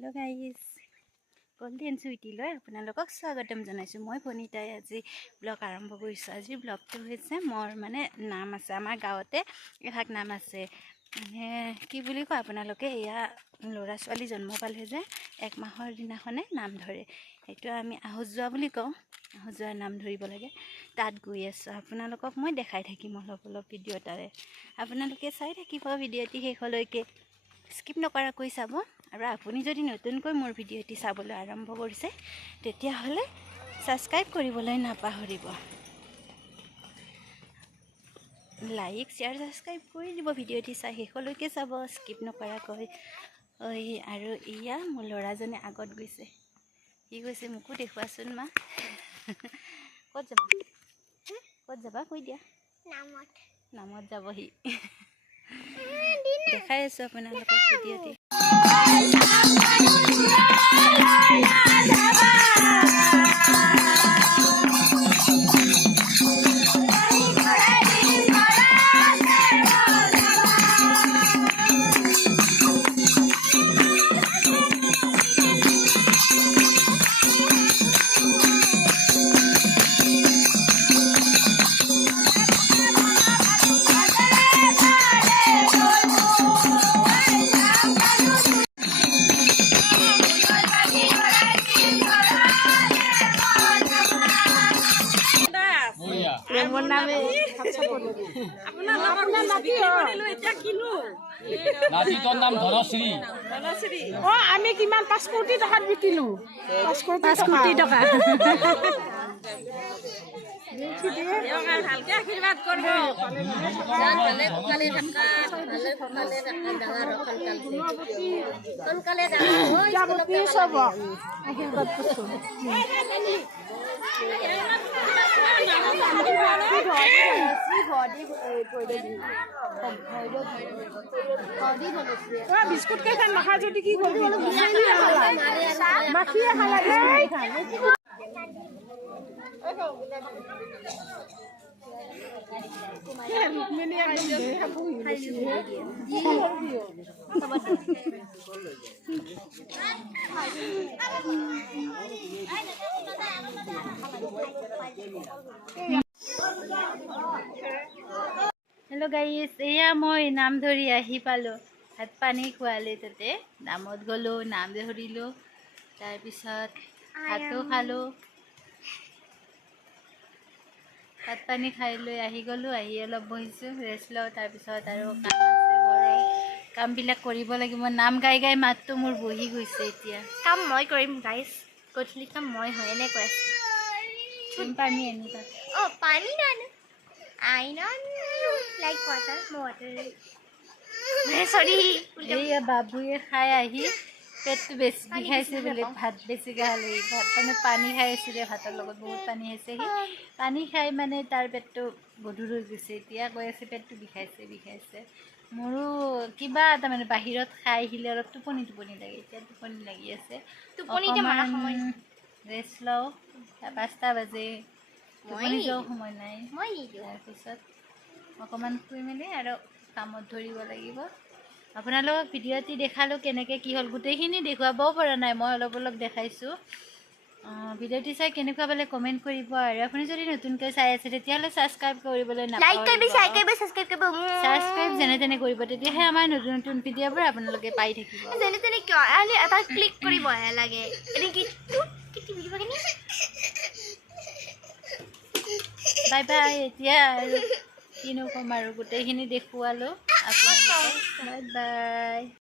Hello guys golden sweetie লৈ আপোনালোকক স্বাগতম জনাইছো মই বনিতাই আজি ব্লগ আৰম্ভ কৰিছো আজি ব্লগটো হৈছে মোৰ মানে নাম আছে আমাৰ গাঁৱতে এভাগ নাম আছে মানে কি বুলি কয় আপোনালোকে এয়া ল'ৰা ছোৱালী জন্ম পালে যে এক মাহৰ দিনাখনে নাম ধৰে এইটো আমি আহুজোৱা বুলি কওঁ আহুজোৱা নাম ধৰিব লাগে তাত গৈ আছো আপোনালোকক মই দেখাই থাকিম অলপ অলপ ভিডিঅ' তাৰে আপোনালোকে চাই থাকিব ভিডিঅ'টি শেষলৈকে স্কিপ নকৰাকৈ চাব আৰু আপুনি যদি নতুনকৈ মোৰ ভিডিঅ'টি চাবলৈ আৰম্ভ কৰিছে তেতিয়াহ'লে সাবস্ক্ৰাইব কৰিবলৈ নাপাহৰিব লাইক শ্বেয়াৰ সাবস্ক্ৰাইব কৰি দিব ভিডিঅ'টি চাই শেষলৈকে চাব স্কিপ নকৰাকৈ আৰু ইয়া মোৰ ল'ৰাজনে আগত গৈছে কি কৈছে মোকো দেখুৱাচোন মা ক'ত যাবা কৈ দিয়া নামত যাবহি দেখাই আছো আপোনালোকক ভিডিঅ'টি নাতিটোৰ নাম ধনশ্ৰী আমি কিমান 5 কোটি টকাত বিকিলো 5 কোটি টকা ভালকে আশীৰ্বাদ কৰিব সোনকালে চব আশীৰ্বাদ কৰিছো বিস্কুট কেইখন নাখা যদি কি কৰিবি মাখিয়ে খালাগে हेलो गाइस एया मैं नाम धरी आही पालो भात पानी खुवाले ताते नामत गलो नाम धरिलो तार पिছত भातो खालो भात पानी खाई লৈ आही गलो आही अलप बहिছো रेस्ट लो तार पिছত आरो काम আছে ঘৰৰ কাম বিলাক কৰিব লাগিব নাম গাই গাই মাতটো মোৰ বহি গৈছে এতিয়া কাম মই কৰিম গাইস গধূলি কাম মই হয় নে কৈ পানী আনিবা অ পানী নানো I don't like water. Sorry. এই বাবুয়ে খাই আহি পেটটো বেছি বিষাইছে বলে ভাত বেছি খালে ভাত মানে পানী খাই আছিলে ভাতৰ লগত বহুত পানী খাইছে সি পানী খাই মানে তাৰ পেটটো গধুৰ হৈ গৈছে এতিয়া কৈ আছে পেটটো বিষাইছে মোৰো কিবা এটা মানে বাহিৰত খাই আহিলে অলপ টোপনি লাগে এতিয়া টোপনি লাগি আছে টোপনিতে মাৰা সময় ৰেষ্ট লওঁ 5টা বাজে টোপনি যোৱা সময় নাই তাৰপিছত অকণমান শুই মেলি আৰু কামত ধৰিব লাগিব আপোনালোকক ভিডিঅ'টি দেখালোঁ কেনেকৈ কি হ'ল গোটেইখিনি দেখুৱাবও পৰা নাই মই অলপ অলপ দেখাইছোঁ ভিডিঅ'টি চাই কেনেকুৱা পালে কমেণ্ট কৰিব আৰু আপুনি যদি নতুনকৈ চাই আছে তেতিয়াহ'লে ছাবস্ক্ৰাইব কৰিবলৈ নাপাহৰিব ছাবস্ক্ৰাইব যেনে তেনে কৰিব তেতিয়াহে আমাৰ নতুন নতুন ভিডিঅ'বোৰ আপোনালোকে পাই থাকিব যেনে তেনে কিয় এটা ক্লিক কৰিব লাগে এনেকি বাই বাই এতিয়া আৰু কিনো ক'ম আৰু গোটেইখিনি দেখুৱালোঁ আপোনালোকক বাই বাই